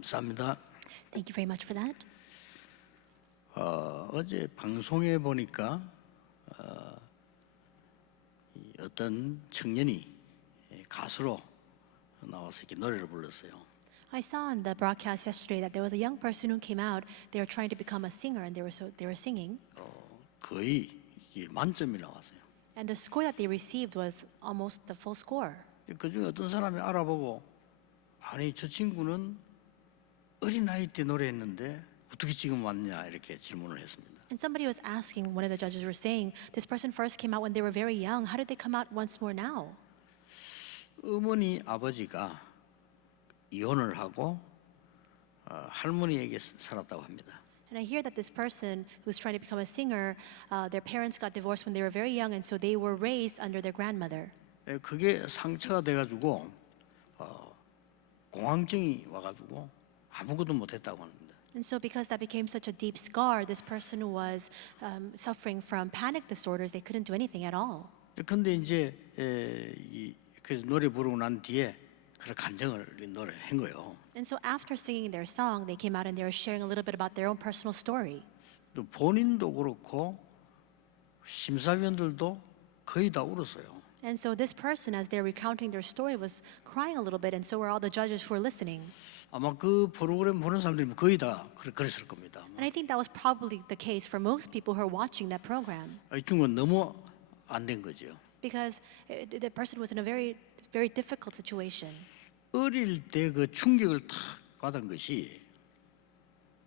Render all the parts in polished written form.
감사합니다. Thank you very much for that. 어제 방송에 보니까 어떤 청년이 가수로 나와서 이렇게 노래를 불렀어요. I saw on the broadcast yesterday that there was a young person who came out. They were trying to become a singer, and they were singing. 거의 이게 만점이 나왔어요. And the score that they received was almost the full score. 그 중에 어떤 사람이 알아보고 아니 저 친구는 어린 나이 때 노래했는데 어떻게 지금 왔냐 이렇게 질문을 했습니다. And somebody was asking, one of the judges were saying, this person first came out when they were very young. How did they come out once more now? 어머니 아버지가 이혼을 하고 할머니에게 살았다고 합니다. And I hear that this person who's trying to become a singer, their parents got divorced when they were very young, and so they were raised under their grandmother. 그게 상처가 돼가지고 공황증이 와가지고 아무것도 못했다고 합니다. And so because that became such a deep scar, this person was suffering from panic disorders. They couldn't do anything at all. 근데 이제 그래서 노래 부르고 난 뒤에 그런 감정을 노래한 거예요. And so after singing their song, they came out and they were sharing a little bit about their own personal story. 또 본인도 그렇고 심사위원들도 거의 다 울었어요. And so this person, as they're recounting their story, was crying a little bit, and so were all the judges who were listening. 아마 그 프로그램 보는 사람들이 거의 다 그랬을 겁니다. And I think that was probably the case for most people who are watching that program, 이 친구는 너무 안 된 거죠. because the person was in a very, very difficult situation. 어릴 때 그 충격을 탁 받은 것이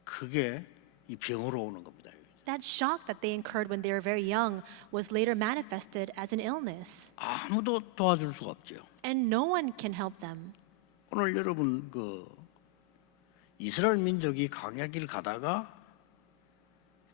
그게 이 병으로 오는 겁니다. That shock that they incurred when they were very young was later manifested as an illness, 아무도 도와줄 수가 없죠. and no one can help them. 오늘 여러분 그 이스라엘 민족이 광야길 가다가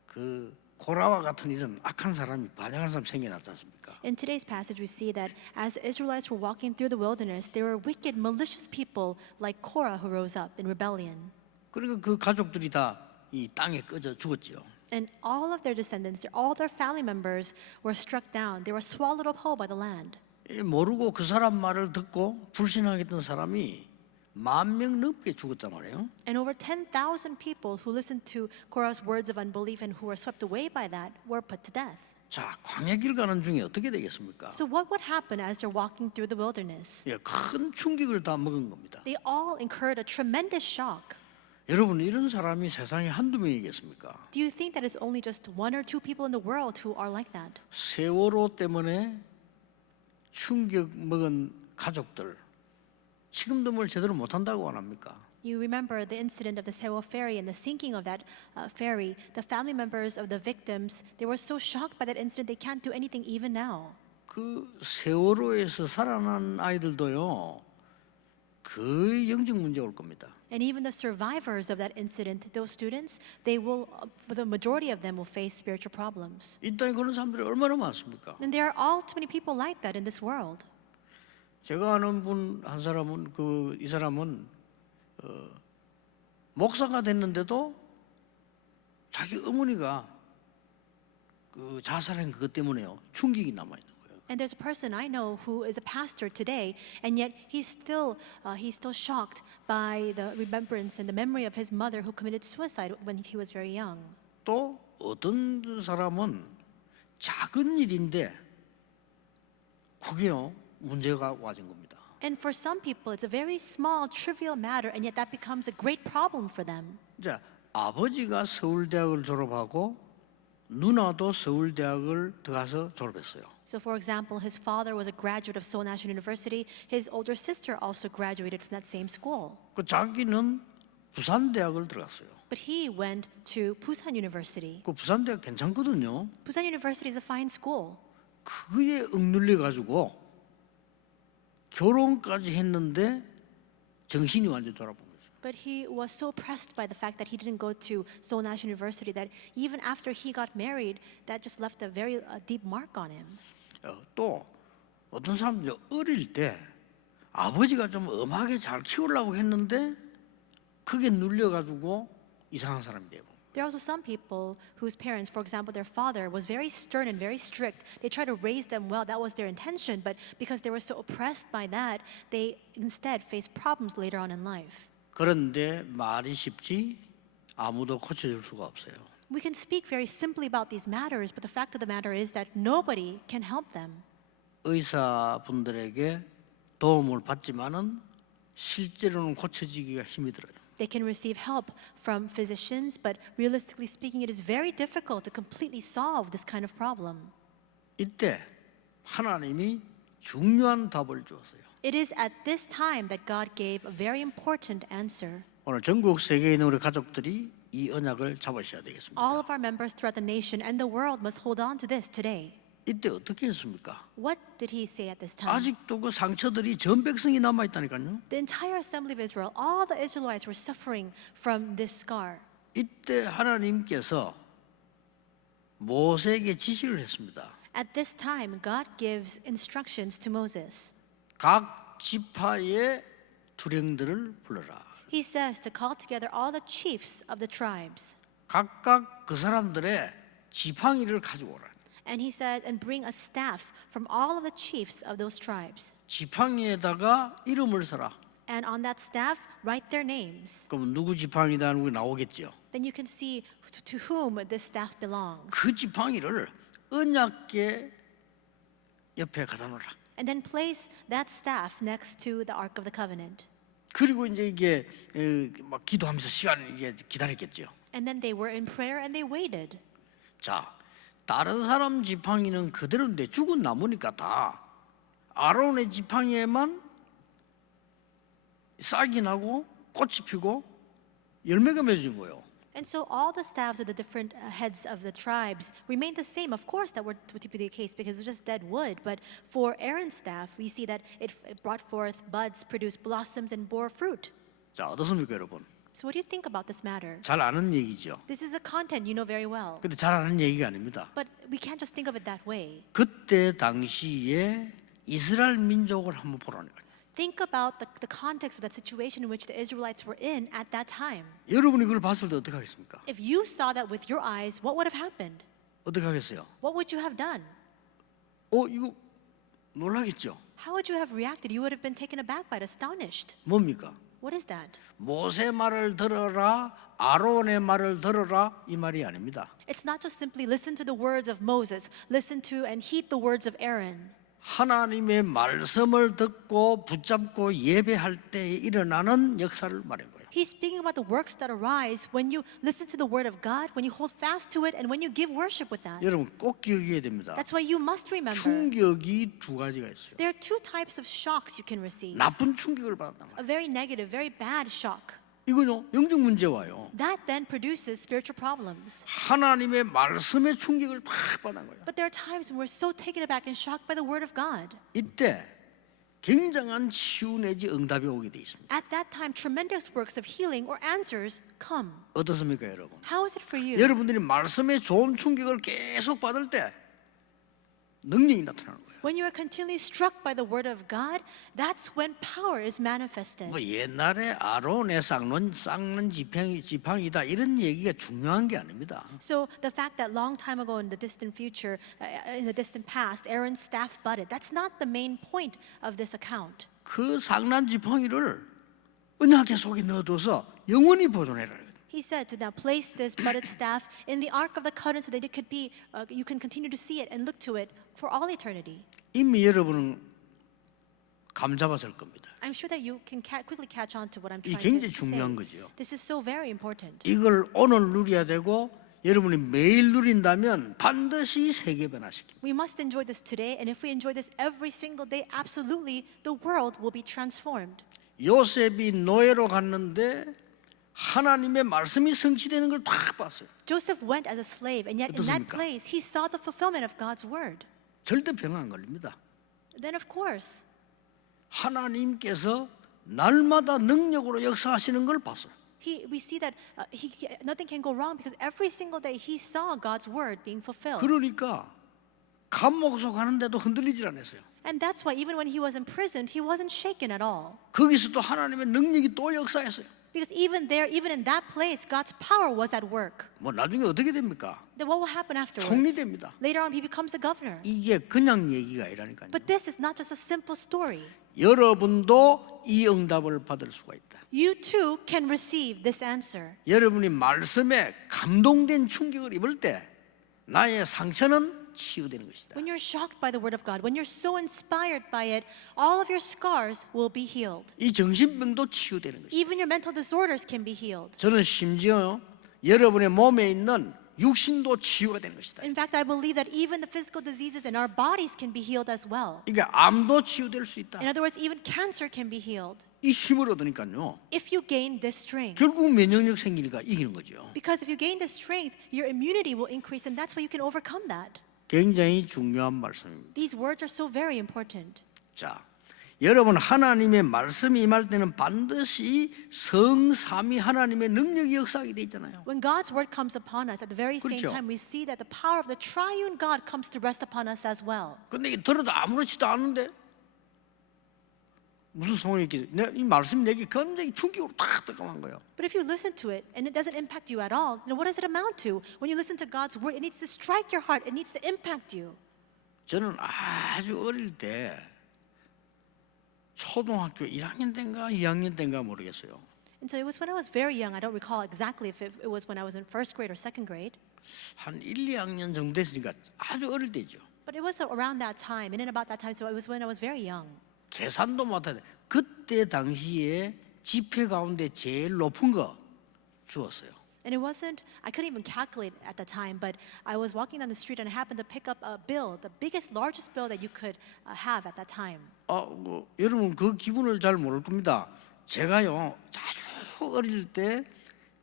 그 고라와 같은 이런 악한 사람이 반역한 사람 생겨났지 않습니까? In today's passage, we see that as the Israelites were walking through the wilderness, there were wicked, malicious people like Korah who rose up in rebellion. 그러니까 그 가족들이 다 이 땅에 꺼져 죽었지요. And all of their descendants, all their family members were struck down. They were swallowed up whole by the land. 모르고 그 사람 말을 듣고 불신하겠던 사람이 10,000명 넘게 죽었단 말이에요. And over 10,000 people who listened to Korah's words of unbelief and who were swept away by that were put to death. 자, 광야길 가는 중에 어떻게 되겠습니까? So what would happen as they're walking through the wilderness? 큰 충격을 다 먹은 겁니다. They all incurred a tremendous shock. 여러분 이런 사람이 세상에 한두 명이겠습니까? Do you think that it's only just one or two people in the world who are like that? 세월호 때문에 충격 먹은 가족들 지금도 뭘 제대로 못한다고 안 합니까? You remember the incident of the Sewol ferry and the sinking of that ferry. The family members of the victims, they were so shocked by that incident they can't do anything even now. 그 세월호에서 살아난 아이들도요 거의 영적 문제 올 겁니다. And even the survivors of that incident, those students, they will, the majority of them will face spiritual problems. 이 땅에 그런 사람들이 얼마나 많습니까? And there are all too many people like that in this world. 제가 아는 분 한 사람은 이 사람은 목사가 됐는데도 자기 어머니가 그 자살한 그것 때문에요 충격이 남아 있는 거예요. And there's a person I know who is a pastor today, and yet he's still shocked by the remembrance and the memory of his mother who committed suicide when he was very young. 또 어떤 사람은 작은 일인데 그게요 문제가 와진 겁니다. And for some people, it's a very small, trivial matter, and yet that becomes a great problem for them. 자, 아버지가 서울대학을 졸업하고 누나도 서울대학을 들어가서 졸업했어요. So, for example, his father was a graduate of Seoul National University. His older sister also graduated from that same school. 그 자기는 부산대학을 들어갔어요. But he went to Busan University. 그 부산대학 괜찮거든요. Busan University is a fine school. 그에 억눌려 가지고 결혼까지 했는데 정신이 완전 돌아본 거죠. But he was so pressed by the fact that he didn't go to Seoul National University that even after he got married, that just left a very deep mark on him. 또 어떤 사람들 어릴 때 아버지가 좀 엄하게 잘 키우려고 했는데 그게 눌려 가지고 이상한 사람이 되고. There are also some people whose parents, for example, their father was very stern and very strict. They tried to raise them well, that was their intention, but because they were so oppressed by that, they instead faced problems later on in life. 그런데 말이 쉽지 아무도 고쳐줄 수가 없어요. We can speak very simply about these matters, but the fact of the matter is that nobody can help them. 의사분들에게 도움을 받지만은 실제로는 고쳐지기가 힘이 들어요. They can receive help from physicians, but realistically speaking, it is very difficult to completely solve this kind of problem. 이때 하나님이 중요한 답을 주었어요. It is at this time that God gave a very important answer. 오늘 전국 세계에 있는 우리 가족들이 이 언약을 잡으셔야 되겠습니다. All of our members throughout the nation and the world must hold on to this today. 이때 어떻게 했습니까? What did he say at this time? 아직도 그 상처들이 전 백성이 남아 있다니까요. The entire assembly of Israel, all the Israelites were suffering from this scar. 이때 하나님께서 모세에게 지시를 했습니다. At this time, God gives instructions to Moses. 각 지파의 두령들을 불러라. He says to call together all the chiefs of the tribes. 각각 그 사람들의 지팡이를 가지고 오라. And he says, and bring a staff from all of the chiefs of those tribes. 지팡이에다가 이름을 써라. And on that staff, write their names. 그럼 누구 지팡이다 하는 게 나오겠죠. Then you can see to whom this staff belongs. 그 지팡이를 언약궤 옆에 갖다 놓으라. And then place that staff next to the Ark of the Covenant. 그리고 이제 이게 막 기도하면서 시간을 이게 기다렸겠죠. And then they were in prayer and they waited. 자, 다른 사람 지팡이는 그대로인데 죽은 나무니까 다 아론의 지팡이에만 싹이 나고 꽃이 피고 열매가 맺은 거예요. And so all the staffs of the different heads of the tribes remained the same. Of course, that would be the case because it was just dead wood. But for Aaron's staff, we see that it brought forth buds, produced blossoms, and bore fruit. 자, 어떻습니까, 여러분? So what do you think about this matter? 잘 아는 얘기죠. This is a content you know very well. 근데 잘 아는 얘기가 아닙니다. But we can't just think of it that way. 그때 당시에 이스라엘 민족을 한번 보라니까요. Think about the context of that situation in which the Israelites were in at that time. 여러분이 그걸 봤을 때 어떻게 하겠습니까? If you saw that with your eyes, what would have happened? 어떻게 하겠어요? What would you have done? 이거 놀라겠죠. How would you have reacted? You would have been taken aback by it, astonished. 뭡니까? What is that? 모세 말을 들어라, 아론의 말을 들어라 이 말이 아닙니다. It's not just simply listen to the words of Moses, listen to and heed the words of Aaron. 하나님의 말씀을 듣고 붙잡고 예배할 때에 일어나는 역사를 말한 거예요. He's speaking about the works that arise when you listen to the word of God, when you hold fast to it, and when you give worship with that. 여러분 꼭 기억해야 됩니다. That's why you must remember. 충격이 두 가지가 있어요. There are two types of shocks you can receive. 나쁜 충격을 받았단 말이에요. A very negative, very bad shock. 이거요 영적 문제 와요. That then produces spiritual problems. 하나님의 말씀의 충격을 다 받은 거예요. But there are times when we're so taken aback and shocked by the word of God. 이때 굉장한 치유 내지 응답이 오게 돼 있습니다. At that time, tremendous works of healing or answers come. 어떻습니까, 여러분? How is it for you? 여러분들이 말씀의 좋은 충격을 계속 받을 때 능력이 나타나는 거예요. When you are continually struck by the word of God, that's when power is manifested. 뭐 옛날에 아론의 쌍는 지팡이다 이런 얘기가 중요한 게 아닙니다. So the fact that long time ago in the distant future, in the distant past, Aaron's staff budded, that's not the main point of this account. 그 쌍난 지팡이를 언약궤 속에 넣어둬서 영원히 보존해라. He said to now place this budded staff in the Ark of the Covenant so that it could be, you can continue to see it and look to it for all eternity. 이미 여러분은 감 잡았을 겁니다. I'm sure that you can quickly catch on to what I'm 이 trying to 굉장히 중요한 say. 거죠. This is so very important. 이걸 오늘 누려야 되고 여러분이 매일 누린다면 반드시 세계 변화시킵니다. We must enjoy this today, and if we enjoy this every single day, absolutely, the world will be transformed. 요셉이 노예로 갔는데 하나님의 말씀이 성취되는 걸 다 봤어요. Joseph went as a slave, and yet in that 어떻습니까? place, he saw the fulfillment of God's word. 절대 병 안 걸립니다. Then, of course, 하나님께서 날마다 능력으로 역사하시는 걸 봤어요. we see that nothing can go wrong because every single day he saw God's word being fulfilled. 그러니까 감옥소 가는데도 흔들리질 않았어요. And that's why even when he was imprisoned, he wasn't shaken at all. 거기서도 하나님의 능력이 또 역사했어요. Because even there, even in that place, God's power was at work. 뭐 나중에 어떻게 됩니까? Then what will happen afterwards? 총리 됩니다. Later on, he becomes a governor. 이게 그냥 얘기가 아니라니까요. But this is not just a simple story. 여러분도 이 응답을 받을 수가 있다. You too can receive this answer. 여러분이 말씀에 감동된 충격을 입을 때 나의 상처는 치유되는 것이다. When you're shocked by the word of God, when you're so inspired by it, all of your scars will be healed. 이 정신병도 치유되는 것이다. Even your mental disorders can be healed. 저는 심지어 여러분의 몸에 있는 육신도 치유가 되는 것이다. In fact, I believe that even the physical diseases in our bodies can be healed as well. 그러니까 암도 치유될 수 있다. In other words, even cancer can be healed 이 힘을 얻으니까요. if you gain this strength. 결국 면역력 생기니까 이기는 거죠. Because if you gain this strength, your immunity will increase, and that's why you can overcome that. 굉장히 중요한 말씀입니다. These words are so very important. 자, 여러분 하나님의 말씀이 임할 때는 반드시 성삼위 하나님의 능력이 역사하게 돼 있잖아요. When God's word comes upon us, at the very same 그렇죠. time, we see that the power of the triune God comes to rest upon us as well. 근데 이게 들어도 아무렇지도 않은데 무슨 상황이 있겠어요? 이 말씀 내게 굉장히 충격으로 딱 들어간 거예요. But if you listen to it and it doesn't impact you at all, then what does it amount to? When you listen to God's word, it needs to strike your heart. It needs to impact you. 저는 아주 어릴 때 초등학교 1학년 때인가 2학년 때인가 모르겠어요. And so it was when I was very young. I don't recall exactly if it was when I was in first grade or second grade. 한 1, 2학년 정도 됐으니까 아주 어릴 때죠. But it was around that time, and in about that time, so it was when I was very young. 계산도 못해야 돼. 그때 당시에 지폐 가운데 제일 높은 거 주었어요. And it wasn't, I couldn't even calculate at the time, but I was walking down the street and I happened to pick up a bill, the biggest, largest bill that you could have at that time. 여러분 그 기분을 잘 모를 겁니다. 제가요 아주 어릴 때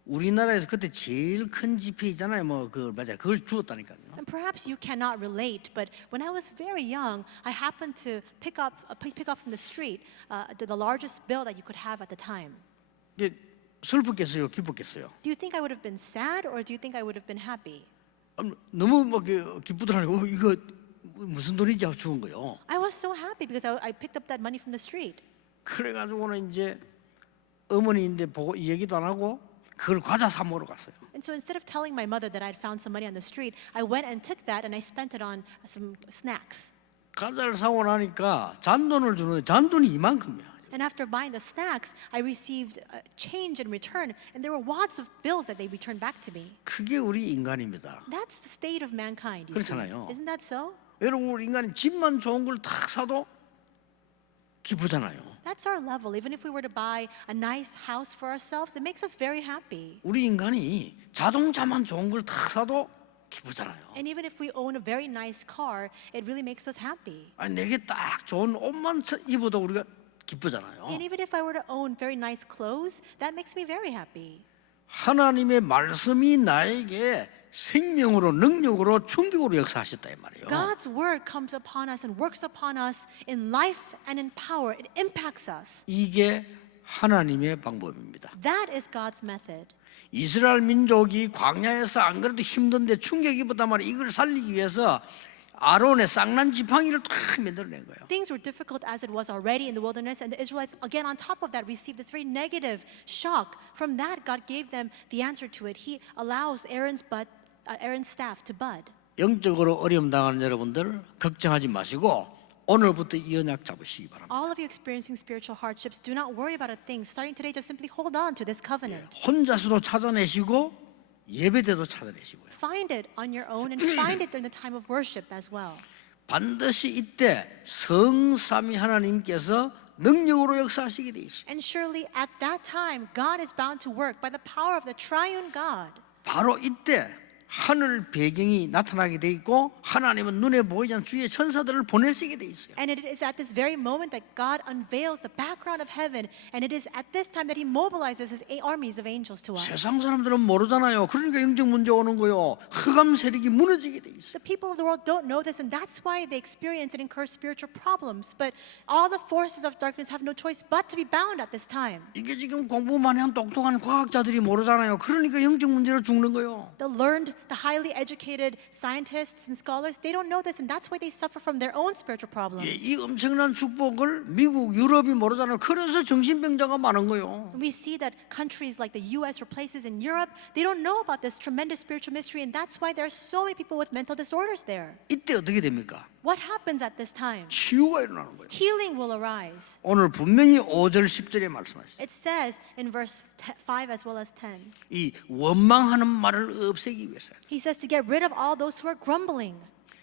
우리나라에서 그때 제일 큰 지폐 있잖아요. 뭐 그 맞아요. 그걸 주었다니까요. And perhaps you cannot relate, but when I was very young, I happened to pick up from the street the largest bill that you could have at the time. 이게 슬프겠어요, 기뻤겠어요. Do you think I would have been sad, or do you think I would have been happy? 너무 막 기쁘더라고요. 이거 무슨 돈이지 하고 주은 거요. I was so happy because I picked up that money from the street. 그래가지고는 이제 어머니인데 보고 이 얘기도 안 하고 그걸 과자 사 먹으러 갔어요. And so instead of telling my mother that I had found some money on the street, I went and took that and I spent it on some snacks. 과자를 사고 나니까 잔돈을 주는데 잔돈이 이만큼이야. And after buying the snacks, I received change in return, and there were wads of bills that they returned back to me. 그게 우리 인간입니다. That's the state of mankind. You see. 그렇잖아요. Isn't that so? 여러분 우리 인간이 집만 좋은 걸 탁 사도 기쁘잖아요. That's our level. Even if we were to buy a nice house for ourselves, it makes us very happy. 우리 인간이 자동차만 좋은 걸 탁 사도 기쁘잖아요. And even if we own a very nice car, it really makes us happy. 아니 내게 딱 좋은 옷만 입어도 우리가 기쁘잖아요. And even if I were to own very nice clothes, that makes me very happy. 하나님의 말씀이 나에게 생명으로 능력으로 충격으로 역사하셨다 이 말이에요. God's word comes upon us and works upon us in life and in power. It impacts us. 이게 하나님의 방법입니다. That is God's method. 이스라엘 민족이 광야에서 안 그래도 힘든데 충격이 입었단 말이에요. 이걸 살리기 위해서 아론의 쌍난 지팡이를 딱 만들어낸 거예요. Things were difficult as it was already in the wilderness, and the Israelites, again, on top of that, received this very negative shock. From that, God gave them the answer to it. He allows Aaron's staff to bud. 영적으로 어려움 당하는 여러분들 걱정하지 마시고 오늘부터 이 언약 잡으시기 바랍니다. All of you experiencing spiritual hardships, do not worry about a thing. Starting today, just simply hold on to this covenant. 혼자서도 찾아내시고 예배 때도 찾아내시고요. Find it on your own and find it during the time of worship as well. 반드시 이때 성삼위 하나님께서 능력으로 역사하시게 돼 있어요. And surely at that time, God is bound to work by the power of the triune God. 바로 이때 하늘 배경이 나타나게 돼 있고 하나님은 눈에 보이지 않는 주의 천사들을 보내시게 돼 있어요. And it is at this very moment that God unveils the background of heaven, and it is at this time that He mobilizes His armies of angels to us. 세상 사람들은 모르잖아요. 그러니까 영적 문제 오는 거요. 흑암 세력이 무너지게 돼 있어요. The people of the world don't know this, and that's why they experience and incur spiritual problems. But all the forces of darkness have no choice but to be bound at this time. 이게 지금 공부만 한 똑똑한 과학자들이 모르잖아요. 그러니까 영적 문제로 죽는 거요. The learned the highly educated scientists and scholars, they don't know this, and that's why they suffer from their own spiritual problems. 예, 이 엄청난 축복을 미국, 유럽이 모르잖아요. 그래서 정신병자가 많은 거예요. We see that countries like the US or places in Europe, they don't know about this tremendous spiritual mystery, and that's why there are so many people with mental disorders there. 이때 어떻게 됩니까? What happens at this time? 치유가 일어나는 거예요. Healing will arise. 오늘 분명히 5절 10절에 말씀하셨어요. It says in verse 5 as well as 10. 이 원망하는 말을 없애기 위해서요. He says to get rid of all those who are grumbling.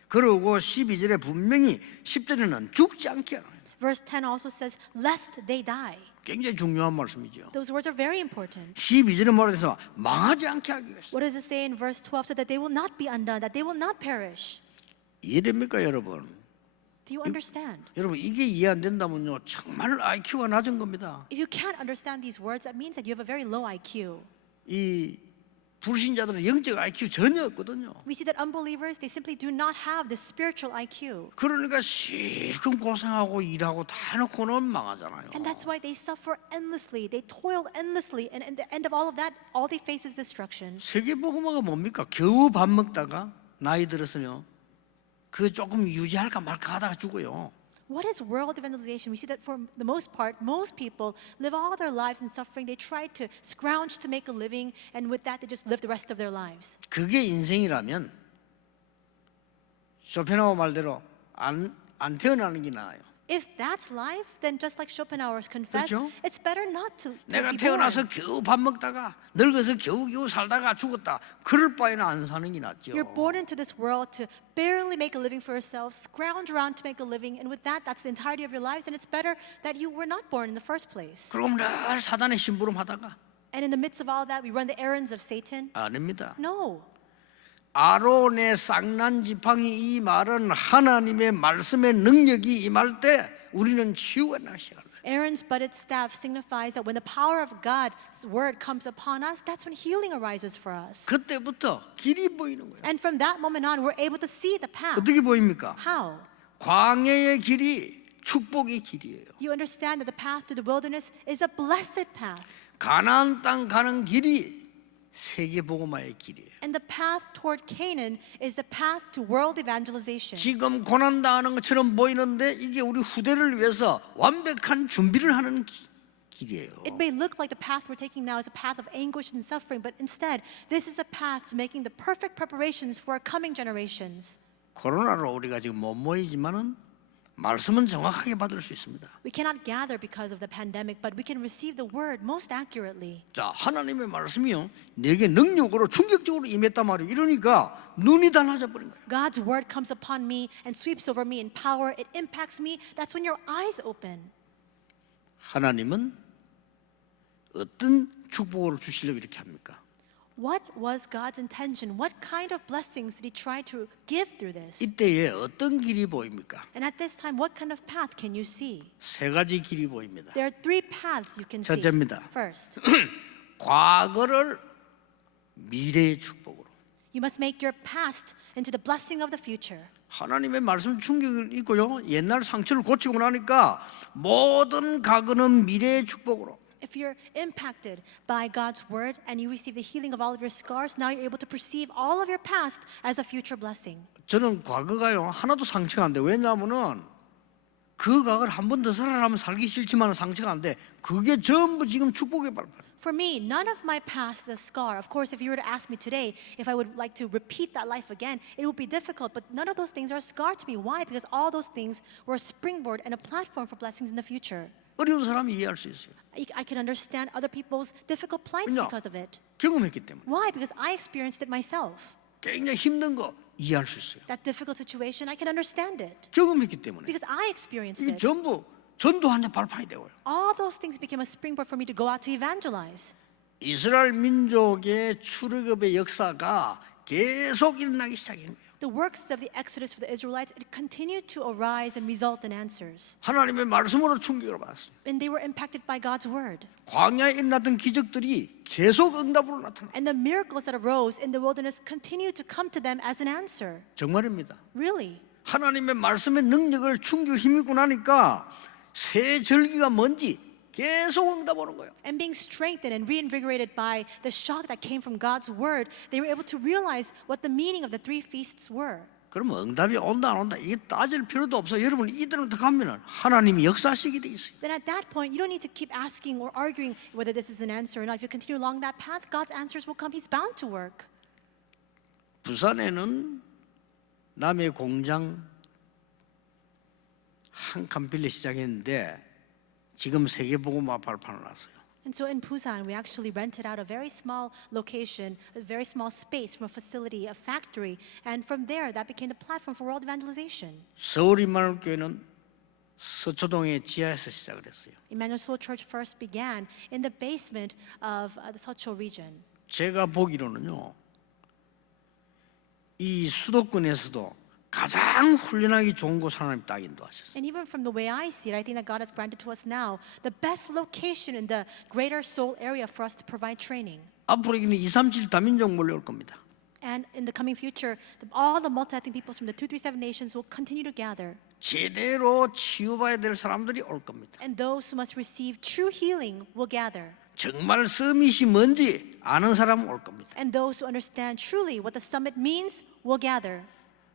그리고 12절에 분명히 10절에는 죽지 않게 하라. Verse 10 also says, lest they die. 굉장히 중요한 말씀이죠. Those words are very important. 12절에 말해서 망하지 않게 하기 위해서. What does it say in verse 12? So that they will not be undone, that they will not perish. 이해됩니까, 여러분? Do you understand? 여러분 이게 이해 안 된다면요 정말 IQ가 낮은 겁니다. If you can't understand these words, that means that you have a very low IQ. 이 불신자들은 영적 IQ 전혀 없거든요. We see that unbelievers, they simply do not have this spiritual IQ. 그러니까 실컷 고생하고 일하고 다 해놓고는 망하잖아요. And that's why they suffer endlessly. They toil endlessly. And at the end of all of that, all they face is destruction. 세계복음화가 뭡니까? 겨우 밥 먹다가 나이 들어서요 그 조금 유지할까 말까 하다가 죽어요. What is world evangelization? We see that for the most part, most people live all their lives in suffering. They try to scrounge to make a living, and with that, they just live the rest of their lives. 그게 인생이라면 쇼펜하우 말대로 안 태어나는 게 나아요. If that's life, then just like Schopenhauer confessed, 그렇죠? it's better not to 내가 be born. 태어나서 겨우 밥 먹다가 늙어서 겨우 살다가 죽었다. 그럴 바에는 안 사는 게 낫죠. You're born into this world to barely make a living for yourself, scrounge around to make a living, and with that, that's the entirety of your lives, and it's better that you were not born in the first place. 그럼 늘 사단의 심부름하다가 And in the midst of all that, we run the errands of Satan? 아닙니다. No. 아론의 쌍난 지팡이 이 말은 하나님의 말씀의 능력이 임할 때 우리는 치유가 나기 시작합니다. Aaron's budded staff signifies that when the power of God's word comes upon us, that's when healing arises for us. 그때부터 길이 보이는 거예요. And from that moment on, we're able to see the path. 어떻게 보입니까? How? 광야의 길이 축복의 길이에요. You understand that the path through the wilderness is a blessed path. 가나안 땅 가는 길이 세계복음화의 길이에요. And the path toward Canaan is the path to world evangelization. 지금 고난당하는 것처럼 보이는데 이게 우리 후대를 위해서 완벽한 준비를 하는 길이에요. It may look like the path we're taking now is a path of anguish and suffering, but instead, this is a path to making the perfect preparations for our coming generations. 코로나로 우리가 지금 못 모이지만은 말씀은 정확하게 받을 수 있습니다. We cannot gather because of the pandemic, but we can receive the word most accurately. 자, 하나님의 말씀이요 내게 능력으로 충격적으로 임했단 말이에요. 이러니까 눈이 달라져 버린 거예요. God's word comes upon me and sweeps over me in power. It impacts me. That's when your eyes open. 하나님은 어떤 축복을 주시려고 이렇게 합니까? What was God's intention? What kind of blessings did He try to give through this? 이때에 어떤 길이 보입니까? And at this time, what kind of path can you see? 세 가지 길이 보입니다. There are three paths you can see. 첫째입니다. First, 과거를 미래의 축복으로. you must make your past into the blessing of the future. 하나님의 말씀 충격을 있고요. 옛날 상처를 고치고 나니까 모든 과거는 미래의 축복으로. If you're impacted by God's word and you receive the healing of all of your scars, now you're able to perceive all of your past as a future blessing. 저는 과거가요 하나도 상처가 안 돼. 왜냐하면은 그 과거를 한 번 더 살아라면 살기 싫지만 상처가 안 돼. 그게 전부 지금 축복의 발판. For me, none of my past is a scar. Of course, if you were to ask me today if I would like to repeat that life again, it would be difficult. But none of those things are a scar to me. Why? Because all those things were a springboard and a platform for blessings in the future. 어려운 사람이 이해할 수 있어요. I can understand other people's difficult plights 왜냐? because of it. 경험했기 때문에. Why? Because I experienced it myself. 굉장히 힘든 거 이해할 수 있어요. That difficult situation, I can understand it. 경험했기 때문에. Because I experienced 이게 it. 전부 전도하는 발판이 되고요. All those things became a springboard for me to go out to evangelize. 이스라엘 민족의 출애굽의 역사가 계속 일어나기 시작한 거예요. The works of the Exodus for the Israelites, it continued to arise and result in answers. 하나님의 말씀으로 충격을 받았어요. And they were impacted by God's word. 광야에 일어났던 기적들이 계속 응답으로 나타나. And the miracles that arose in the wilderness continued to come to them as an answer. 정말입니다. Really? 하나님의 말씀의 능력을 충격 힘입고 나니까 새 절기가 뭔지 계속 응답 오는 거예요. And being strengthened and reinvigorated by the shock that came from God's word, they were able to realize what the meaning of the three feasts were. 그러면 응답이 온다 안 온다 이게 따질 필요도 없어. 여러분 이대로 더 가면은 하나님이 역사하시게 돼 있어요. Then at that point, you don't need to keep asking or arguing whether this is an answer or not. If you continue along that path, God's answers will come. He's bound to work. 부산에는 남해 공장 한 칸 빌려 시작했는데 지금 세계복음화 발판을 놨어요. And so in Busan, we actually rented out a very small location, a very small space from a facility, a factory, and from there, that became the platform for world evangelization. 서울 임마누엘교회는 서초동의 지하에서 시작을 했어요. Emmanuel Soul Church first began in the basement of the Seocho region. 제가 보기로는요, 이 수도권에서도 가장 훈련하기 좋은 곳 하나님 딱 인도하셨어요. And even from the way I see it, I think that God has granted to us now the best location in the greater Seoul area for us to provide training. 앞으로 이는 237 다민족 몰려올 겁니다. And in the coming future, all the multi-ethnic peoples from the 237 nations will continue to gather. 제대로 치유받아야 될 사람들이 올 겁니다. And those who must receive true healing will gather. 정말 서밋이 뭔지 아는 사람 올 겁니다. And those who understand truly what the summit means will gather.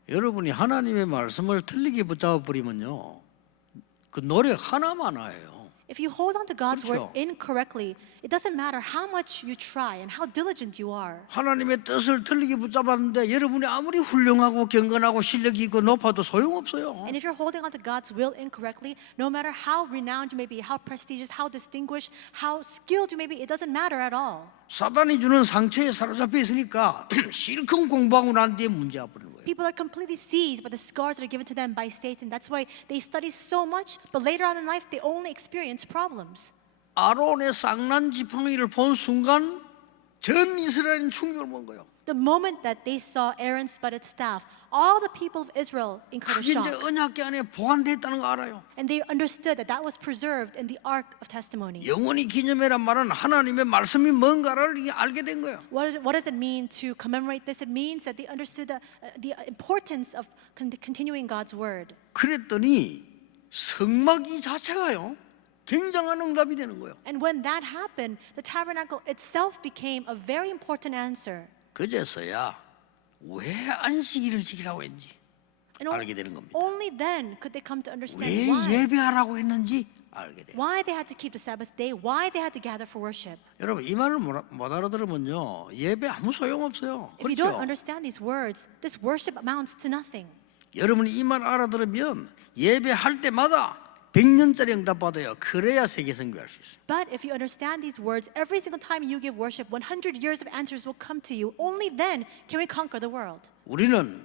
여러분이 하나님의 말씀을 틀리게 붙잡아 버리면요, 그 노력 하나만 와요. If you hold on to God's word 그렇죠. incorrectly, it doesn't matter how much you try and how diligent you are. 하나님의 뜻을 틀리게 붙잡았는데 여러분이 아무리 훌륭하고 경건하고 실력이 있고 높아도 소용없어요. And if you're holding on to God's will incorrectly, no matter how renowned you may be, how prestigious, how distinguished, how skilled you may be, it doesn't matter at all. 사단이 주는 상처에 사로잡혀 있으니까 실컷 공부하고 난 뒤에 문제가 버리는 거예요. People are completely seized by the scars that are given to them by Satan. That's why they study so much, but later on in life, they only experience problems. 아론의 쌍난 지팡이를 본 순간 전 이스라엘은 충격을 먹은 거예요. The moment that they saw Aaron's budded staff, all the people of Israel incurred a 그게 shock. 이제 언약궤 안에 보관됐다는 거 알아요. And they understood that that was preserved in the Ark of Testimony. 영원히 기념해란 말은 하나님의 말씀이 뭔가를 알게 된 거예요. What does it mean to commemorate this? It means that they understood the importance of continuing God's word. 그랬더니 성막이 자체가요, 굉장한 응답이 되는 거예요. And when that happened, the tabernacle itself became a very important answer. 그제서야 왜 안식일을 지키라고 했는지 And 알게 되는 겁니다. only then could they come to understand 왜 why. 예배하라고 했는지 알게 돼요. Why they had to keep the Sabbath day, why they had to gather for worship. 여러분 이 말을 못 알아들으면요, 예배 아무 소용없어요. If you don't 그렇죠? understand these words, this worship amounts to nothing. 여러분이 이 말 알아들으면 예배할 때마다 100년짜리 응답 받아요. 그래야 세계 선교할 수 있어요. But if you understand these words, every single time you give worship, 100 years of answers will come to you. Only then can we conquer the world. 우리는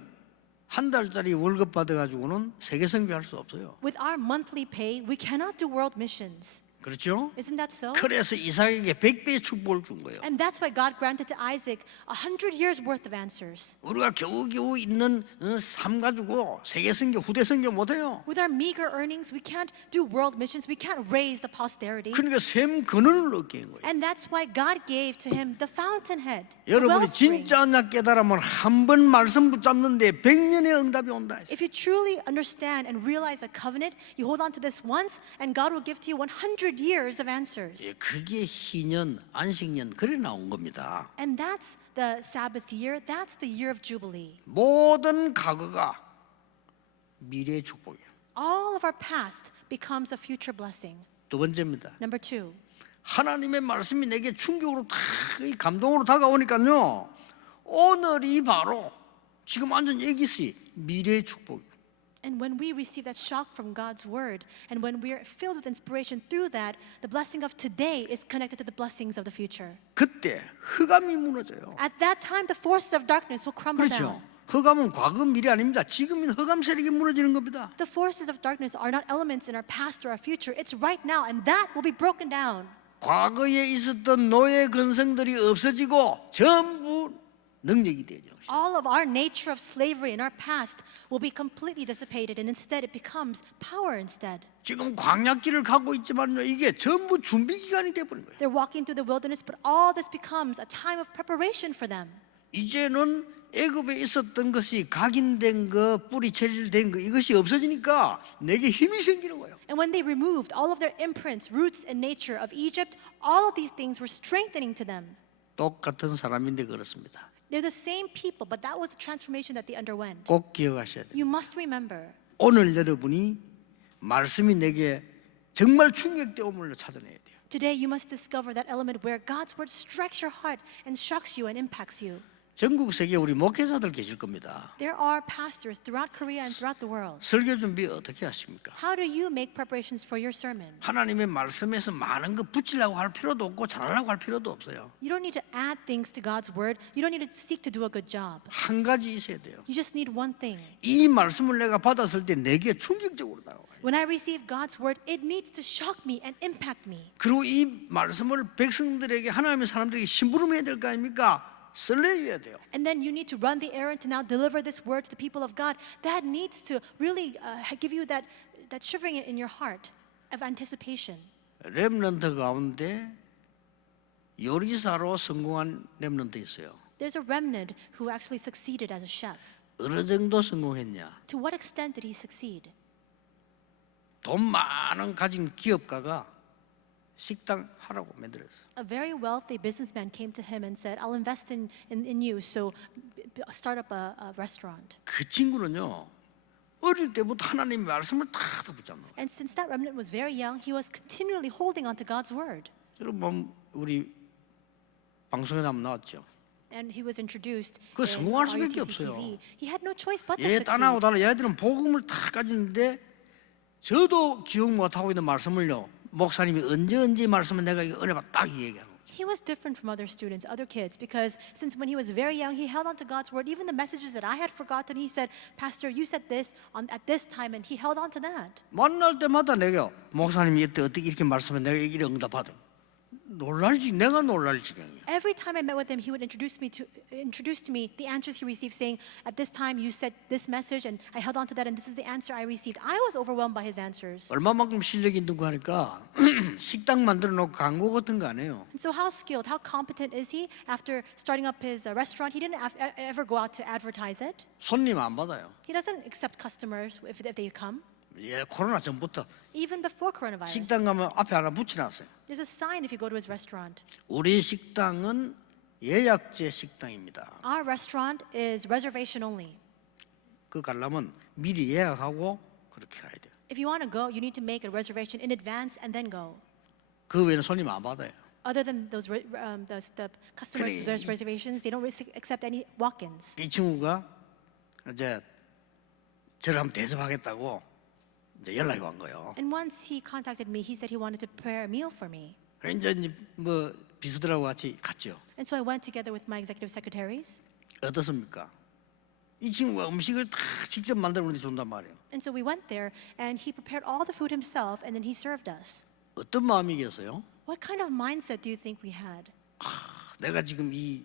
한 달짜리 월급 받아가지고는 세계 선교할 수 없어요. With our monthly pay, we cannot do world missions. 그렇죠? Isn't that so? 그래서 이삭에게 100배의 축복을 준 거예요. And that's why God granted to Isaac 100 years worth of answers. 우리가 겨우겨우 있는 삶 가지고 세계 선교, 후대 선교 못해요. With our meager earnings, we can't do world missions. We can't raise the posterity. 그러니까 샘 근원을 얻게 한 거예요. And that's why God gave to him the fountainhead, the 여러분이 wellspring. 진짜 언약 깨달으면 한 번 말씀 붙잡는데 100년의 응답이 온다 했어요. If you truly understand and realize a covenant, you hold on to this once, and God will give to you 100 years of answers. 예, 그게 희년, 안식년 그래 나온 겁니다. And that's the Sabbath year. That's the year of Jubilee. 모든 과거가 미래의 축복이에요. All of our past becomes a future blessing. 두 번째입니다. Number 2, 하나님의 말씀이 내게 충격으로 다 감동으로 다가오니까요, 오늘이 바로 지금 완전 얘기시 미래의 축복이에요. and when we receive that shock from God's word, and when we are filled with inspiration through that, the blessing of today is connected to the blessings of the future. 그때 흑암이 무너져요. At that time, the forces of darkness will crumble 그렇죠? down. 흑암은 과거 미래 아닙니다. 지금은 흑암 세력이 무너지는 겁니다. The forces of darkness are not elements in our past or our future. It's right now, and that will be broken down. 과거에 있었던 노예 근성들이 없어지고 전부 능력이 되죠. All of our nature of slavery in our past will be completely dissipated, and instead it becomes power instead. 지금 광야길을 가고 있지만요, 이게 전부 준비 기간이 돼버린 거예요. They're walking through the wilderness, but all this becomes a time of preparation for them. 이제는 애굽에 있었던 것이 각인된 거, 뿌리 체질된 거 이것이 없어지니까 내게 힘이 생기는 거예요. And when they removed all of their imprints, roots, and nature of Egypt, all of these things were strengthening to them. 똑같은 사람인데 그렇습니다. They're the same people, but that was the transformation that they underwent. 꼭 기억하셔야 돼요. You must remember. 오늘 여러분이 말씀이 내게 정말 충격되음을 찾아내야 돼요. Today, you must discover that element where God's word strikes your heart and shocks you and impacts you. 전국 세계 우리 목회자들 계실 겁니다. There are pastors throughout Korea and throughout the world. 설교 준비 어떻게 하십니까? How do you make preparations for your sermon? 하나님의 말씀에서 많은 거 붙이려고 할 필요도 없고 잘하려고 할 필요도 없어요. You don't need to add things to God's word. You don't need to seek to do a good job. 한 가지 있어야 돼요. You just need one thing. 이 말씀을 내가 받았을 때 내게 충격적으로 다가와요. When I receive God's word, it needs to shock me and impact me. 그리고 이 말씀을 백성들에게 하나님의 사람들에게 심부름해야 될 거 아닙니까? 설레야 돼요. And then you need to run the errand to now deliver this word to the people of God. That needs to really give you that shivering in your heart of anticipation. 렘넌트 가운데 요리사로 성공한 렘넌트 있어요. There's a remnant who actually succeeded as a chef. 어느 정도 성공했냐? To what extent did he succeed? 돈 많은 가진 기업가가 식당 하라고 만들었어요. A very wealthy businessman came to him and said, I'll invest in you, so start up a restaurant. 그 친구는요 어릴 때부터 하나님의 말씀을 다 붙잡는 거예요. And since that remnant was very young, he was continually holding on to God's word. 여러분 우리 방송에 한번 나왔죠. And he was introduced 그 in 성공할 수밖에 RUTC 없어요. TV. He had no choice but to 얘 succeed. 딸하고 달라 얘들은 복음을 다 가지는데 저도 기억 못하고 있는 말씀을요 목사님이 언제 말씀을 내가 이거 은혜 받 딱 얘기하는 거죠. He was different from other students, other kids, because since when he was very young, he held on to God's word. Even the messages that I had forgotten, he said, Pastor, you said this at this time, and he held on to that. 만날 때마다 내가 목사님이 이때 어떻게 이렇게 말씀해 내가 이렇게 응답하든 내가 놀랄 지경이야. Every time I met with him, he would introduce to me the answers he received, saying, at this time you said this message, and I held on to that, and this is the answer I received. I was overwhelmed by his answers. 얼마만큼 실력이 있는 거 하니까 식당 만들어 놓고 광고 같은 거 안 해요. And so how skilled, how competent is he? After starting up his restaurant, he didn't ever go out to advertise it. 손님 안 받아요. He doesn't accept customers if they come. 예, 코로나 전부터 Even before coronavirus. 식당 가면 앞에 하나 붙여놨어요. There's a sign if you go to his restaurant. 우리 식당은 예약제 식당입니다. Our restaurant is reservation only. 그 가려면 미리 예약하고 그렇게 가야 돼요. If you want to go, you need to make a reservation in advance and then go. 그 외에는 손님 안 받아요. Other than the customers with those reservations, they don't accept any walk-ins. 이 친구가 이제 저를 한번 대접하겠다고 이제 연락이 온 거예요. And once he contacted me, he said he wanted to prepare a meal for me. 이제 뭐 비서들하고 같이 갔죠. And so I went together with my executive secretaries. 어떻습니까? 이 친구가 음식을 다 직접 만들어서 준단 말이에요. And so we went there, and he prepared all the food himself, and then he served us. 어떤 마음이겠어요? What kind of mindset do you think we had? 내가 지금 이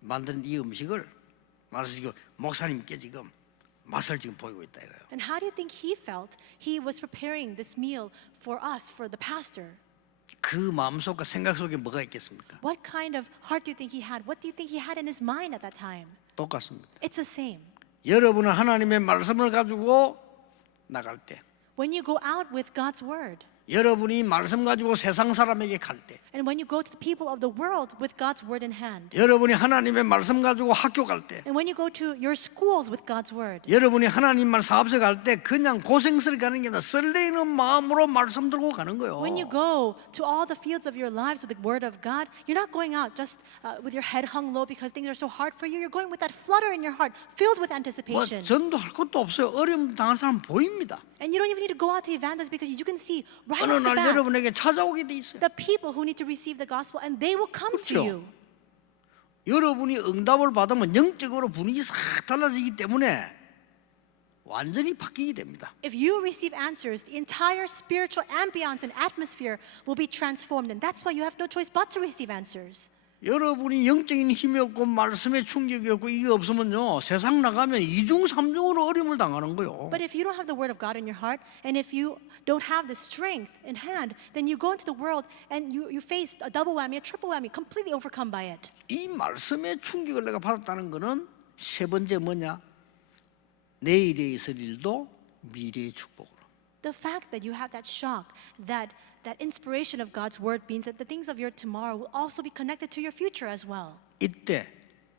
만든 이 음식을 말해서 지금 목사님께 지금 맛을 지금 보이고 있다 이거예요. And how do you think he felt? He was preparing this meal for us, for the pastor. 그 마음속과 생각 속에 뭐가 있겠습니까? What kind of heart do you think he had? What do you think he had in his mind at that time? 똑같습니다. It's the same. 여러분은 하나님의 말씀을 가지고 나갈 때, When you go out with God's word, 여러분이 말씀 가지고 세상 사람에게 갈 때, and when you go to the people of the world with God's word in hand, 여러분이 하나님의 말씀 가지고 학교 갈 때, and when you go to your schools with God's word, 여러분이 하나님만 사업소 갈 때 그냥 고생스럽게 가는 게 아니라 설레이는 마음으로 말씀 들고 가는 거예요. when you go to all the fields of your lives with the word of God, you're not going out just with your head hung low because things are so hard for you. You're going with that flutter in your heart, filled with 뭐 anticipation. 전도할 것도 없어요. 어려움 당한 사람 보입니다. And you don't even need to go out to evangelize because you can see right 어느 off the 날 bat 여러분에게 찾아오게 돼 있어요. the people who need to receive the gospel, and they will come to 그렇죠. you. 여러분이 응답을 받으면 영적으로 분위기 싹 달라지기 때문에 완전히 바뀌게 됩니다. If you receive answers, the entire spiritual ambiance and atmosphere will be transformed, and that's why you have no choice but to receive answers. 여러분이 영적인 힘이 없고 말씀에 충격이 없고 이게 없으면요 세상 나가면 이중 삼중으로 어려움을 당하는 거예요. But if you don't have the word of God in your heart, and if you don't have the strength in hand, then you go into the world and you face a double whammy, a triple whammy, completely overcome by it. 이 말씀의 충격을 내가 받았다는 것은 세 번째 뭐냐? 내일에 있을 일도 미래의 축복으로. The fact that you have that shock, that inspiration of God's word means that the things of your tomorrow will also be connected to your future as well. 이때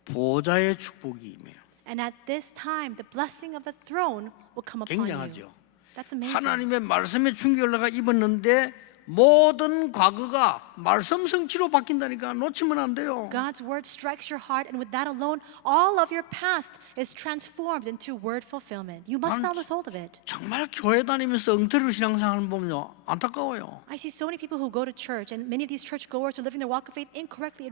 보좌의 축복이 임해요. And at this time, the blessing of the throne will come upon you. 굉장하죠. That's amazing. 하나님의 말씀에 충격을 내가 입었는데 모든 과거가 말씀 성취로 바뀐다니까 놓치면 안 돼요. God's word strikes your heart, and with that alone, all of your past is transformed into word fulfillment. You must not lose hold of it. 정말 교회 다니면서 엉터리로 신앙생활을 보면요 안타까워요. I see so many people who go to church, and many of these church goers are living their walk of faith incorrectly.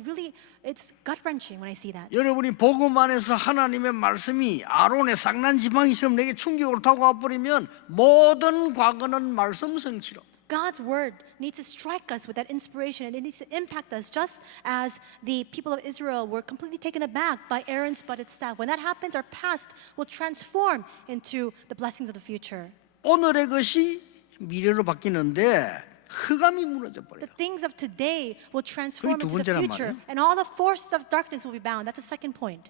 It's gut wrenching when I see that. 여러분이 복음 안에서 하나님의 말씀이 아론의 쌍난 지팡이처럼 내게 충격을 타고 와버리면 모든 과거는 말씀 성취로. God's word needs to strike us with that inspiration, and it needs to impact us just as the people of Israel were completely taken aback by Aaron's budded staff. When that happens, our past will transform into the blessings of the future. 오늘의 것이 미래로 바뀌는데 흑암이 무너져 버려요. The things of today will transform 그게 두 into the 번째란 future, 말이에요. and all the forces of darkness will be bound. That's the second point.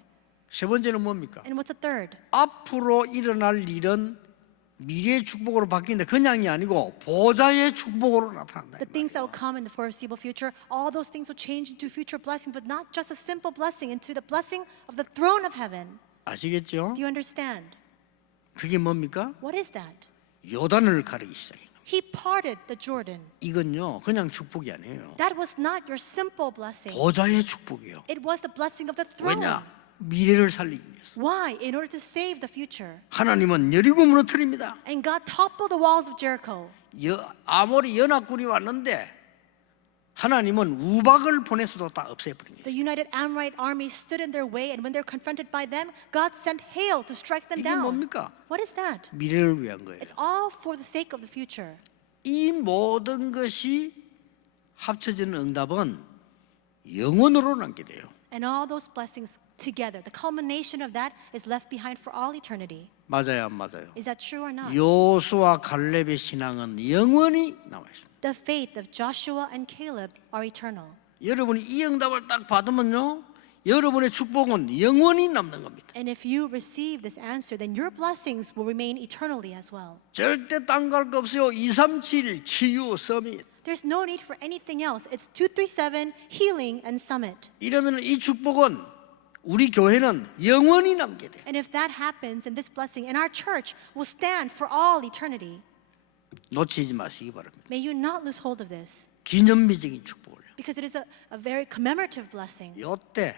세 번째는 뭡니까? And what's the third? 앞으로 일어날 일은 미래의 축복으로 바뀌는데 그냥이 아니고 보좌의 축복으로 나타난다. The things that will come in the foreseeable future, all those things will change into future blessings, but not just a simple blessing, into the blessing of the throne of heaven. 아시겠죠? Do you understand? 그게 뭡니까? What is that? 요단을 가르기 시작해요. He parted the Jordan. 이건요 그냥 축복이 아니에요. That was not your simple blessing. 보좌의 축복이에요. It was the blessing of the throne. 왜냐? 미래를 살리기 위해서. Why? In order to save the future. 하나님은 여리고 무너뜨립니다. And God toppled the walls of Jericho. 아모리 연합군이 왔는데 하나님은 우박을 보내서도 다 없애버린 The 거예요. united Amorite army stood in their way, and when they're confronted by them, God sent hail to strike them 이게 down. 뭡니까? What is that? 미래를 위한 거예요. It's all for the sake of the future. 이 모든 것이 합쳐지는 응답은 영원으로 남게 돼요. And all those blessings together, the culmination of that is left behind for all eternity. 맞아요, 안 맞아요? Is that true or not? 요수와 갈렙의 신앙은 영원히 남아 있습니다. The faith of Joshua and Caleb are eternal. 여러분이 이 응답을 딱 받으면요, 여러분의 축복은 영원히 남는 겁니다. And if you receive this answer, then your blessings will remain eternally as well. 절대 딴 거 할 거 없어요. 237 치유 서밋. There's no need for anything else. It's 237 Healing and Summit. 이러면 이 축복은 우리 교회는 영원히 남게 돼요. And if that happens, then this blessing in our church will stand for all eternity. 놓치지 마시기 바랍니다. May you not lose hold of this, 기념비적인 축복을. because it is a very commemorative blessing. 이때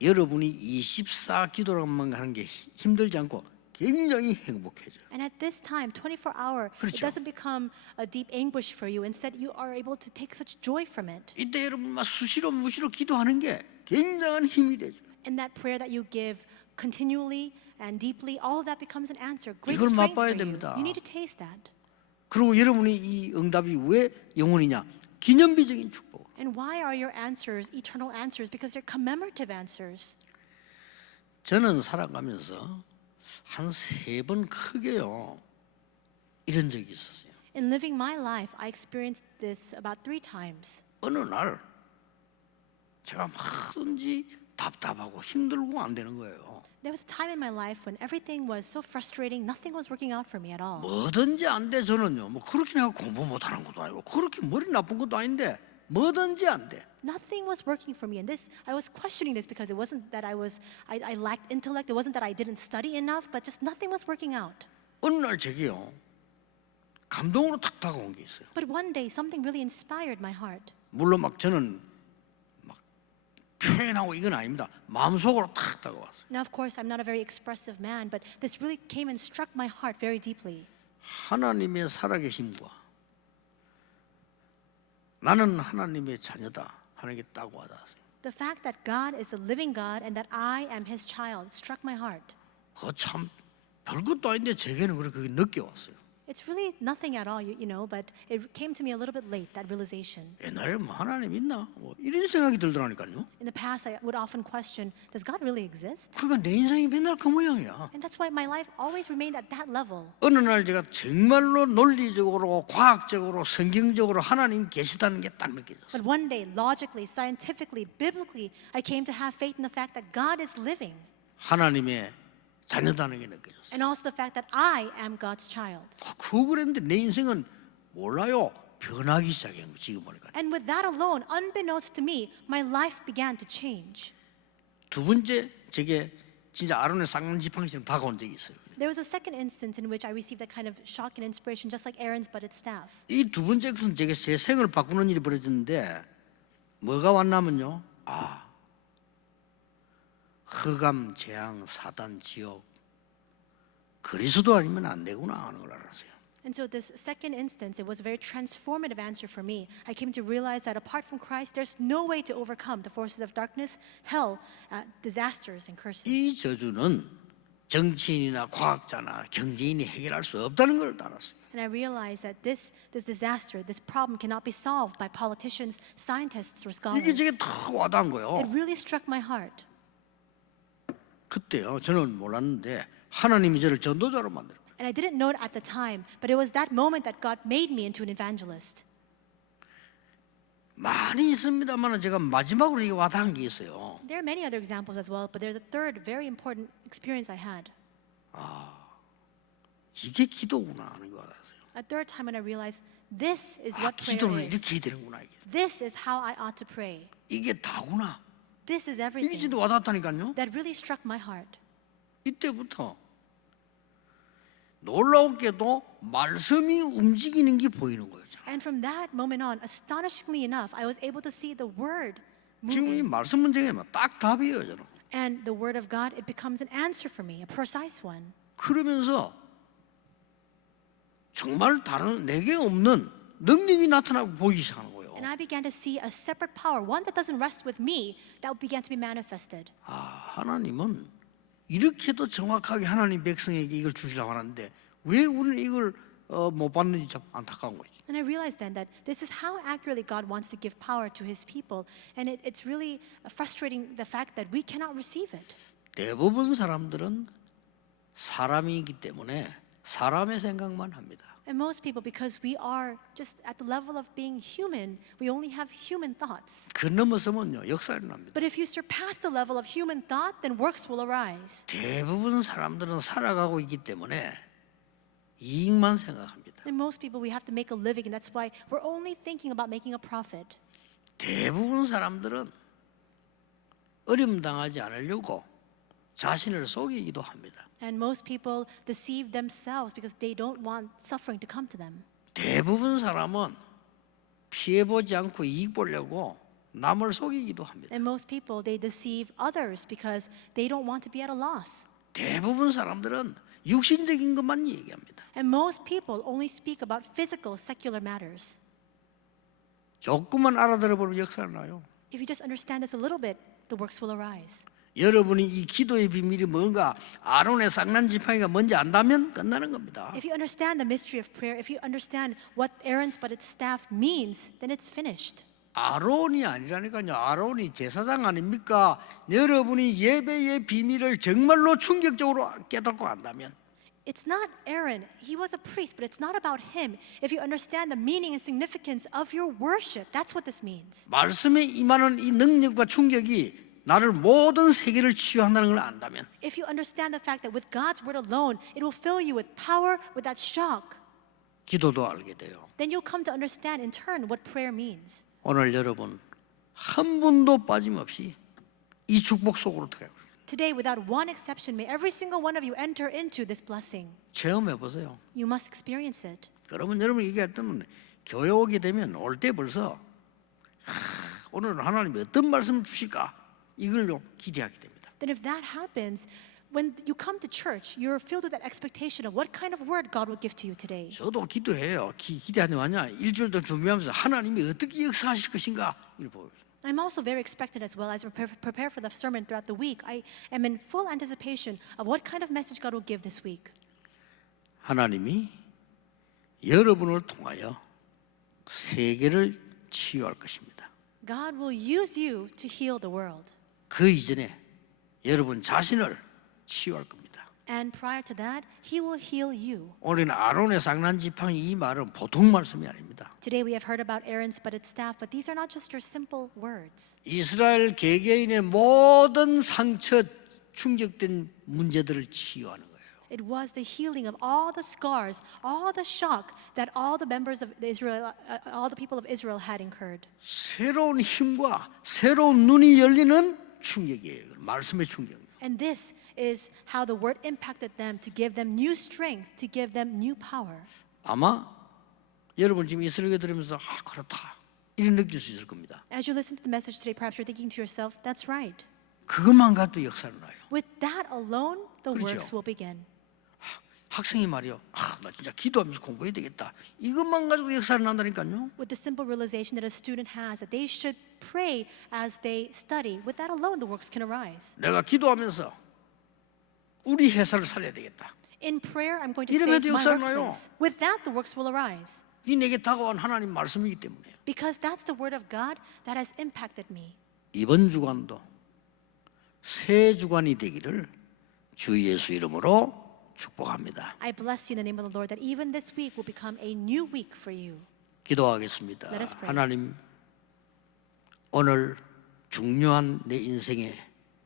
여러분이 24 기도로만 하는 게 힘들지 않고 굉장히 행복해져요. And at this time, 24-hour, it 그렇죠. doesn't become a deep anguish for you. Instead, you are able to take such joy from it. 이때 여러분 막 수시로 무시로 기도하는 게 굉장한 힘이 되죠. And that prayer that you give continually and deeply, all of that becomes an answer. Great 이걸 strength for 맛봐야 you. 됩니다. You need to taste that. 그리고 여러분이 이 응답이 왜 영원이냐? 기념비적인 축복. And why are your answers eternal answers? Because they're commemorative answers. 저는 살아가면서 한 3번 크게요 이런 적이 있었어요. In living my life, I experienced this about 3 times. 어느 날 제가 뭐든지 답답하고 힘들고 안 되는 거예요. There was a time in my life when everything was so frustrating, nothing was working out for me at all. 뭐든지 안 돼. 저는요 뭐 그렇게 내가 공부 못하는 것도 아니고 그렇게 머리 나쁜 것도 아닌데 뭐든지 안 돼. Nothing was working for me, and this I was questioning this because it wasn't that I lacked intellect. It wasn't that I didn't study enough, but just nothing was working out. 어느 날 제게요 감동으로 탁 다가온 게 있어요. But one day, something really inspired my heart. 물론 막 저는 막 표현하고 이건 아닙니다. 마음속으로 탁 다가왔어요. Now, of course, I'm not a very expressive man, but this really came and struck my heart very deeply. 하나님의 살아계심과 나는 하나님의 자녀다 하는 게 딱 와닿았어요. The fact that God is the living God and that I am His child struck my heart. 그거 참 별것도 아닌데 제게는 그렇게 늦게 왔어요. It's really nothing at all, you know, but it came to me a little bit late, that realization. 옛날에 뭐 하나님 있나? 뭐 이런 생각이 들더라니까요. In the past, I would often question, does God really exist? 그러니까 내 인생이 맨날 그 모양이야. And that's why my life always remained at that level. 어느 날 제가 정말로 논리적으로 과학적으로 성경적으로 하나님 계시다는 게 딱 느껴졌어요. But one day, logically, scientifically, biblically, I came to have faith in the fact that God is living. 하나님의 자녀다는 게 느껴졌어요. And also the fact that I am God's child. 그랬는데 내 인생은 몰라요. 변하기 시작한 거예요. 지금 보니까. And with that alone, unbeknownst to me, my life began to change. 두 번째 제게 진짜 아론의 쌍난 지팡이처럼 다가온 적이 있어요. There was a second instance in which I received that kind of shock and inspiration, just like Aaron's budded staff. 이 두 번째 것은 제게 제 생을 바꾸는 일이 벌어졌는데 뭐가 왔냐면요. 흑암, 재앙, 사단, 지옥 그리스도 아니면 안 되구나 하는 걸 알았어요. And so this second instance, it was a very transformative answer for me. I came to realize that apart from Christ, there's no way to overcome the forces of darkness, hell, disasters, and curses. 이 저주는 정치인이나 과학자나 경제인이 해결할 수 없다는 걸 알았어요. And I realized that this disaster, this problem cannot be solved by politicians, scientists, or scholars. 이게 제게 다 와닿은 거예요. It really struck my heart. 그때요. 저는 몰랐는데 하나님이 저를 전도자로 만들어요. And I didn't know it at the time, but it was that moment that God made me into an evangelist. 많이 있습니다만 제가 마지막으로 이게 와닿은 게 있어요. There are many other examples as well, but there's a third very important experience I had. 이게 기도구나 하는 거 알았어요. A third time when I realized this is what 기도는 prayer is. 이렇게 해야 되는구나 이게. This is how I ought to pray. 이게 다구나. This is 이게 everything. 진짜 와닿다니까요. That really struck my heart. 이때부터 놀라웠게도 말씀이 움직이는 게 보이는 거예요. And from that moment on, astonishingly enough, I was able to see the word 지금 이 moving. 말씀 문제가 딱 답이에요, 저는. And the word of God, it becomes an answer for me, a precise one. 그러면서 정말 다른 내게 없는 능력이 나타나고 보이기 시작하는 거예요. And I began to see a separate power, one that doesn't rest with me, that began to be manifested. 하나님은 이렇게도 정확하게 하나님 백성에게 이걸 주시려고 하는데 왜 우리는 이걸 못 받는지 참 안타까운 거지. And I realized then that this is how accurately God wants to give power to His people, and it's really frustrating the fact that we cannot receive it. 대부분 사람들은 사람이기 때문에 사람의 생각만 합니다. And most people, because we are just at the level of being human, we only have human thoughts. 그 넘어서면요 역사가 일어납니다. But if you surpass the level of human thought, then works will arise. 대부분 사람들은 살아가고 있기 때문에 이익만 생각합니다. And most people, we have to make a living, and that's why we're only thinking about making a profit. 대부분 사람들은 어려움 당하지 않으려고 자신을 속이기도 합니다. And most people deceive themselves because they don't want suffering to come to them. 대부분 사람은 피해 보지 않고 이익 보려고 남을 속이기도 합니다. And most people, they deceive others because they don't want to be at a loss. 대부분 사람들은 육신적인 것만 얘기합니다. And most people only speak about physical, secular matters. 조금만 알아들어보면 역사가 나요. If you just understand this a little bit, the works will arise. 여러분이 이 기도의 비밀이 뭔가 아론의 쌍난 지팡이가 뭔지 안다면 끝나는 겁니다. If you understand the mystery of prayer, if you understand what Aaron's budded staff means, then it's finished. 아론이 아니라니까요. 아론이 제사장 아닙니까? 여러분이 예배의 비밀을 정말로 충격적으로 깨닫고 안다면 It's not Aaron. He was a priest, but it's not about him. If you understand the meaning and significance of your worship, that's what this means. 말씀에 임하는 이 능력과 충격이 나를 모든 세계를 치유한다는 걸 안다면 If you understand the fact that with God's word alone, it will fill you with power, with that shock, 기도도 알게 돼요. then you'll come to understand in turn what prayer means. 오늘 여러분 한 분도 빠짐없이 이 축복 속으로 들어가요. Today, without one exception, may every single one of you enter into this blessing. 체험해 보세요. You must experience it. 그러면 여러분 이게 어떤 교회 오게 되면 올 때 벌써 오늘은 하나님이 어떤 말씀을 주실까 이걸로 기대하게 됩니다. Then if that happens, when you come to church, you're filled with that expectation of what kind of word God will give to you today. 저도 기도해요. 기대하는 거냐 일주일도 준비하면서 하나님이 어떻게 역사하실 것인가 이걸 보고 있어요. I'm also very expectant as well as I prepare for the sermon throughout the week. I am in full anticipation of what kind of message God will give this week. 하나님이 여러분을 통하여 세계를 치유할 것입니다. God will use you to heal the world. 그 이전에 여러분 자신을 치유할 겁니다. And prior to that, He will heal you. 오늘은 아론의 쌍난 지팡이 이 말은 보통 말씀이 아닙니다. Today we have heard about Aaron's budded staff, but these are not just your simple words. 이스라엘 개개인의 모든 상처, 충격된 문제들을 치유하는 거예요. It was the healing of all the scars, all the shock that all the members of Israel, all the people of Israel had incurred. 새로운 힘과 새로운 눈이 열리는 충격이에요. 말씀의 충격. And this is how the word impacted them to give them new strength, to give them new power. 아마 여러분 지금 이 설교 들으면서 그렇다 이런 느낄 수 있을 겁니다. As you listen to the message today, perhaps you're thinking to yourself, that's right. 그것만 가도 역사를 나요. With that alone, the 그렇죠. works will begin. 학생이 말이요. 나 진짜 기도하면서 공부해야 되겠다. 이것만 가지고 역사를 난다니까요. With the simple realization that a student has that they should pray as they study, with that alone, the works can arise. 내가 기도하면서 우리 회사를 살려야 되겠다. In prayer, I'm going to 이러면 save my 역사를 나요. workplace. With that, the works will arise. 이 내게 다가온 하나님 말씀이기 때문에요. Because that's the word of God that has impacted me. 이번 주간도 새 주간이 되기를 주 예수 이름으로 축복합니다. I bless you in the name of the Lord that even this week will become a new week for you. 기도하겠습니다. Let us pray. 하나님, 오늘 중요한 내 인생의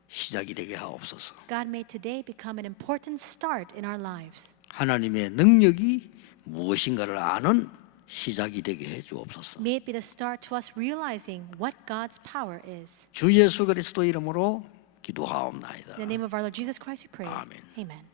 시작이 되게 하옵소서. God, may today become an important start in our lives. 하나님의 능력이 무엇인가를 아는 시작이 되게 해 주옵소서. May it be the start to us realizing what God's power is. 주 예수 그리스도 이름으로 기도하옵나이다. In the name of our Lord Jesus Christ, we pray. Amen. Amen.